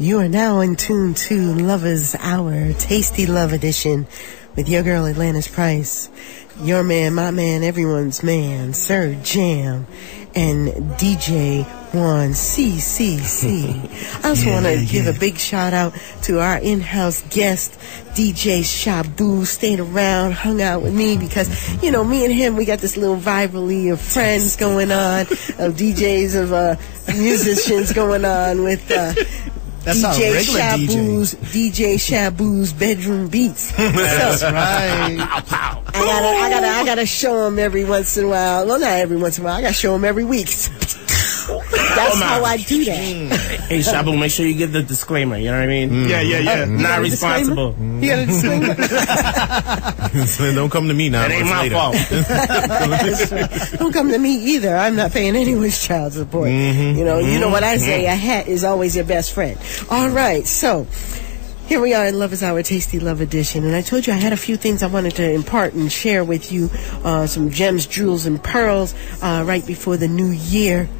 You are now in tune to Lover's Hour, Tasty Love Edition, with your girl Atlantis Price, your man, my man, everyone's man, SyrJam, and DJ Juan, CCC. I also want to give a big shout out to our in-house guest, DJ ShaBoo, stayed around, hung out with me because, you know, me and him, we got this little rivalry of friends going on, of DJs, of musicians going on with That's DJ ShaBoo's bedroom beats. That's right. I gotta show him every once in a while. Well, not every once in a while. I gotta show him every week. That's how I do that. Hey, ShaBoo, make sure you give the disclaimer. You know what I mean? Yeah. Not responsible. You got a disclaimer? Don't come to me now. That ain't my fault. Don't come to me either. I'm not paying anyone's child support. You know what I say. A hat is always your best friend. All right, so here we are in Lover's Hour, Tasty Love Edition, and I told you I had a few things I wanted to impart and share with you, some gems, jewels, and pearls right before the new year.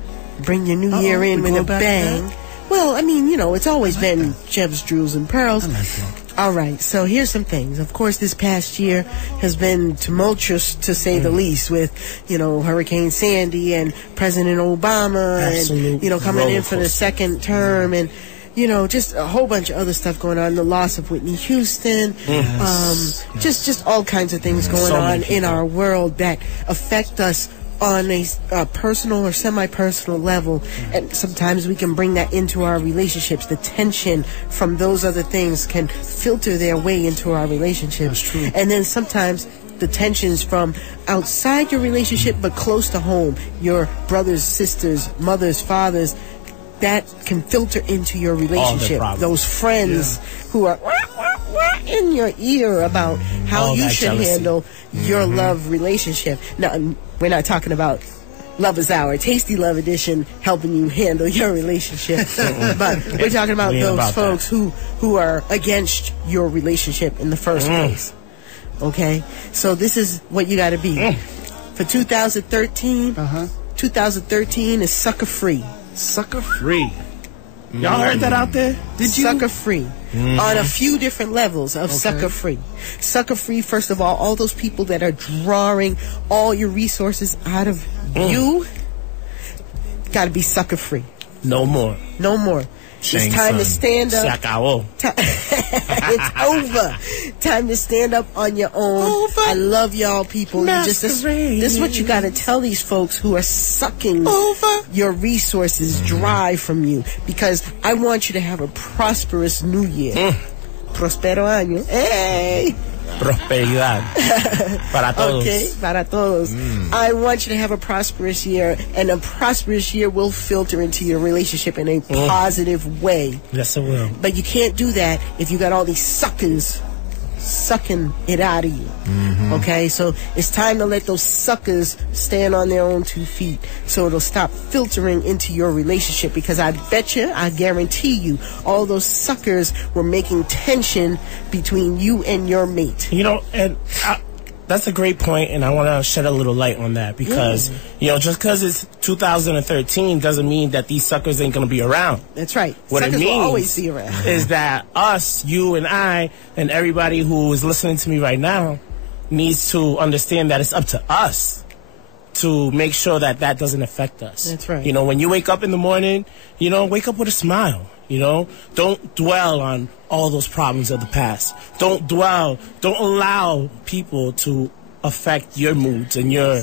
Bring your new year in with a bang. Well, I mean, you know, it's always been gems, jewels, and pearls. I like that. All right, so here's some things. Of course, this past year has been tumultuous, to say the least, with, you know, Hurricane Sandy and President Obama and, you know, coming in for the second term and, you know, just a whole bunch of other stuff going on. The loss of Whitney Houston, just all kinds of things going on in our world that affect us on a personal or semi-personal level, and sometimes we can bring that into our relationships. The tension from those other things can filter their way into our relationships. That's true. And then sometimes the tensions from outside your relationship but close to home, your brothers, sisters, mothers, fathers, that can filter into your relationship. Those friends who are in your ear about how you should handle your love relationship. Now, we're not talking about Lover's Hour, Tasty Love Edition, helping you handle your relationship. But we're talking about those folks who are against your relationship in the first place. Okay? So this is what you got to be. For 2013, 2013 is sucker free. Sucker free. Y'all heard that out there? Did you? Sucker free. On a few different levels of sucker free. Sucker free, first of all those people that are drawing all your resources out of you, got to be sucker free. No more. No more. It's time to stand up. Se acabó. It's over. Time to stand up on your own. I love y'all people. This is what you got to tell these folks who are sucking your resources dry from you, because I want you to have a prosperous new year. Prospero año. Hey! Prosperidad. Para todos. Okay, para todos. I want you to have a prosperous year, and a prosperous year will filter into your relationship in a positive way. Yes, it will. But you can't do that if you got all these suckers sucking it out of you. Okay, so it's time to let those suckers stand on their own 2 feet, so it'll stop filtering into your relationship, because I bet you, I guarantee you, all those suckers were making tension between you and your mate. You know, and that's a great point, and I want to shed a little light on that, because, you know, just because it's 2013 doesn't mean that these suckers ain't going to be around. That's right. What Suckers it means will always be around. Is that us, you and I, and everybody who is listening to me right now needs to understand that it's up to us to make sure that that doesn't affect us. That's right. You know, when you wake up in the morning, you know, wake up with a smile. You know, don't dwell on all those problems of the past. Don't allow people to affect your moods and your...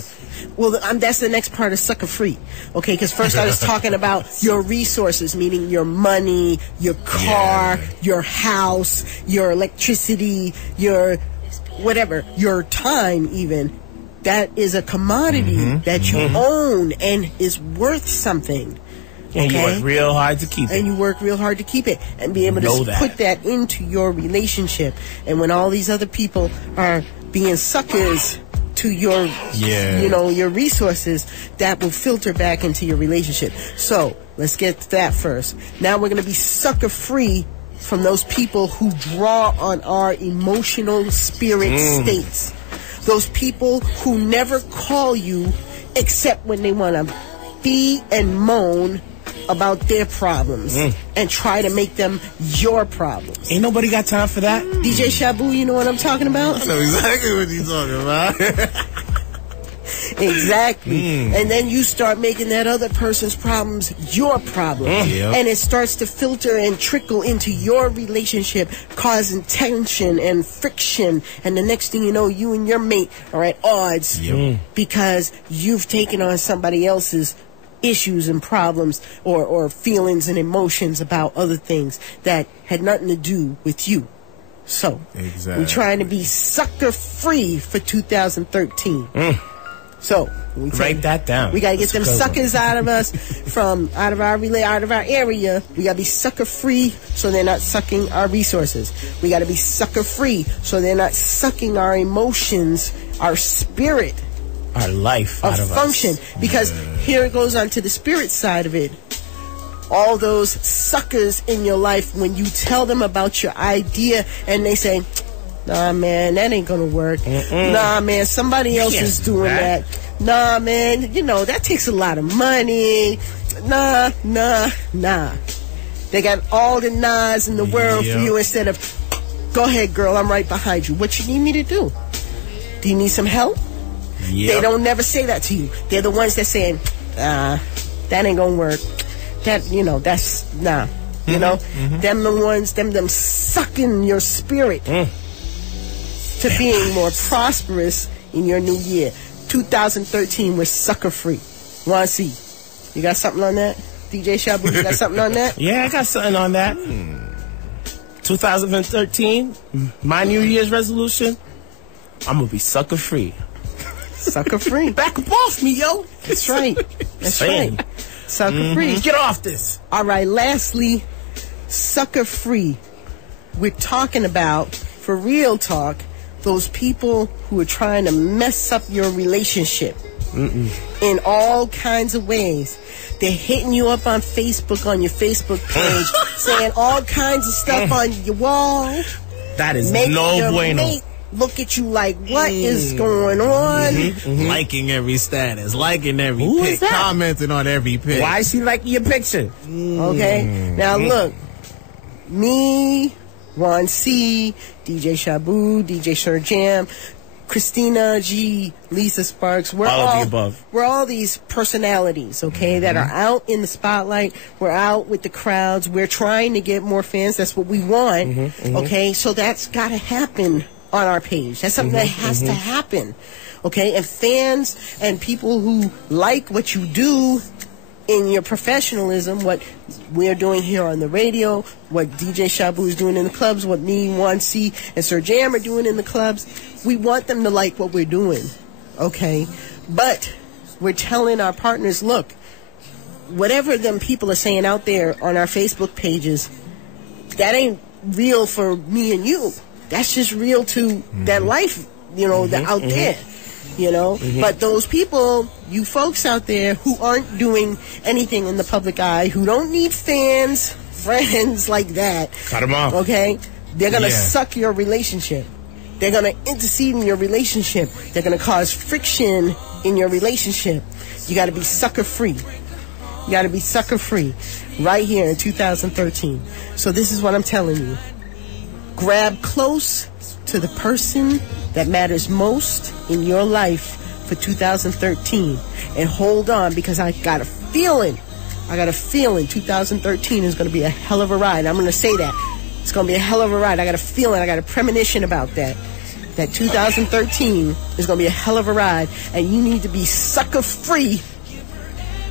Well, that's the next part of sucker free. Okay, because first I was talking about your resources, meaning your money, your car, your house, your electricity, your whatever, your time even. That is a commodity that you own and is worth something. And you work real hard to keep it. And you work real hard to keep it and be able to put that into your relationship. And when all these other people are being suckers to your, you know, your resources, that will filter back into your relationship. So let's get to that first. Now we're going to be sucker free from those people who draw on our emotional spirit states. Those people who never call you except when they want to fee and moan about their problems and try to make them your problems. Ain't nobody got time for that. DJ ShaBoo, you know what I'm talking about? I know exactly what you're talking about. Exactly. And then you start making that other person's problems your problem. And it starts to filter and trickle into your relationship, causing tension and friction. And the next thing you know, you and your mate are at odds because you've taken on somebody else's issues and problems or feelings and emotions about other things that had nothing to do with you. So, we're trying to be sucker free for 2013. So we write that down. We gotta get them suckers out of us, out of our area. We gotta be sucker free, so they're not sucking our resources. We gotta be sucker free, so they're not sucking our emotions, our spirit, our life out of function. Us. Because here it goes on to the spirit side of it. All those suckers in your life, when you tell them about your idea and they say, nah, man, that ain't gonna work. Nah, man, somebody else is doing that. Nah, man, you know, that takes a lot of money. Nah. They got all the nods in the world for you instead of, go ahead, girl, I'm right behind you. What you need me to do? Do you need some help? They don't never say that to you. They're the ones that saying, that ain't gonna work. That, you know, that's, nah. You know? Them the ones, them sucking your spirit to being more prosperous in your new year. 2013 was sucker free. Juan, you got something on that? DJ ShaBoo, you got something on that? Yeah, I got something on that. 2013, my New Year's resolution, I'm gonna be sucker free. Sucker free. Back up off me, yo. That's right. That's right. Sucker free. Get off this. All right, lastly, sucker free. We're talking about, for real talk, those people who are trying to mess up your relationship in all kinds of ways. They're hitting you up on Facebook, on your Facebook page, saying all kinds of stuff on your wall. That is no bueno. Mate look at you like, what is going on? Liking every status, liking every pic, commenting on every pic. Why is he liking your picture? Okay, now look, me, Juan C, DJ ShaBoo, DJ SyrJam, Christina G, Lisa Sparks, we're all of the above. We're all these personalities, okay, that are out in the spotlight. We're out with the crowds. We're trying to get more fans. That's what we want, okay? So that's got to happen on our page. That's something that has to happen, okay? And fans and people who like what you do in your professionalism, what we're doing here on the radio, what DJ ShaBoo is doing in the clubs, what me, Juan C, and SyrJam are doing in the clubs, we want them to like what we're doing, okay? But we're telling our partners, look, whatever them people are saying out there on our Facebook pages, that ain't real for me and you. That's just real to that life, you know, out there. You know, but those people, you folks out there who aren't doing anything in the public eye, who don't need fans, friends like that, cut them off. Okay, they're gonna suck your relationship. They're gonna intercede in your relationship. They're gonna cause friction in your relationship. You got to be sucker free. You got to be sucker free, right here in 2013. So this is what I'm telling you: grab close to the person that matters most in your life for 2013 and hold on, because I got a feeling 2013 is going to be a hell of a ride. I'm going to say that. It's going to be a hell of a ride. I got a feeling, I got a premonition about that 2013 is going to be a hell of a ride, and you need to be sucker free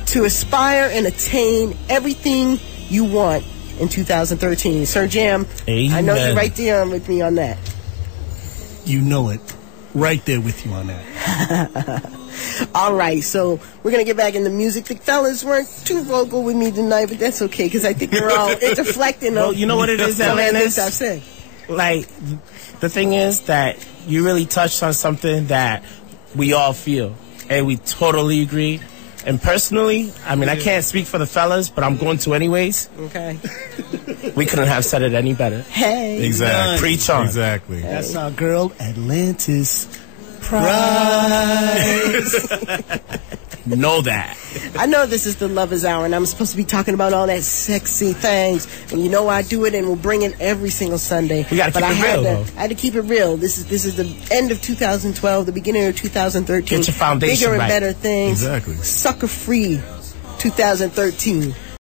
to aspire and attain everything you want in 2013. SyrJam, I know you're right there with me on that. You know it. Right there with you on that. All right, so we're going to get back into music. The fellas weren't too vocal with me tonight, but that's okay, because I think they're all deflecting. Well, you know what it is, Atlantis? I've said. Like, the thing is that you really touched on something that we all feel, and we totally agree. And personally, I mean, I can't speak for the fellas, but I'm going to anyways. Okay. We couldn't have said it any better. Hey. Exactly. Preach on. Exactly. Hey. That's our girl, Atlantis. Prize. Know that. I know this is the Lovers Hour, and I'm supposed to be talking about all that sexy things. And you know I do it, and we'll bring it every single Sunday. We gotta keep it real, though. I had to keep it real. This is the end of 2012, the beginning of 2013. Get your foundation Bigger and right. better things. Exactly. Sucker free 2013.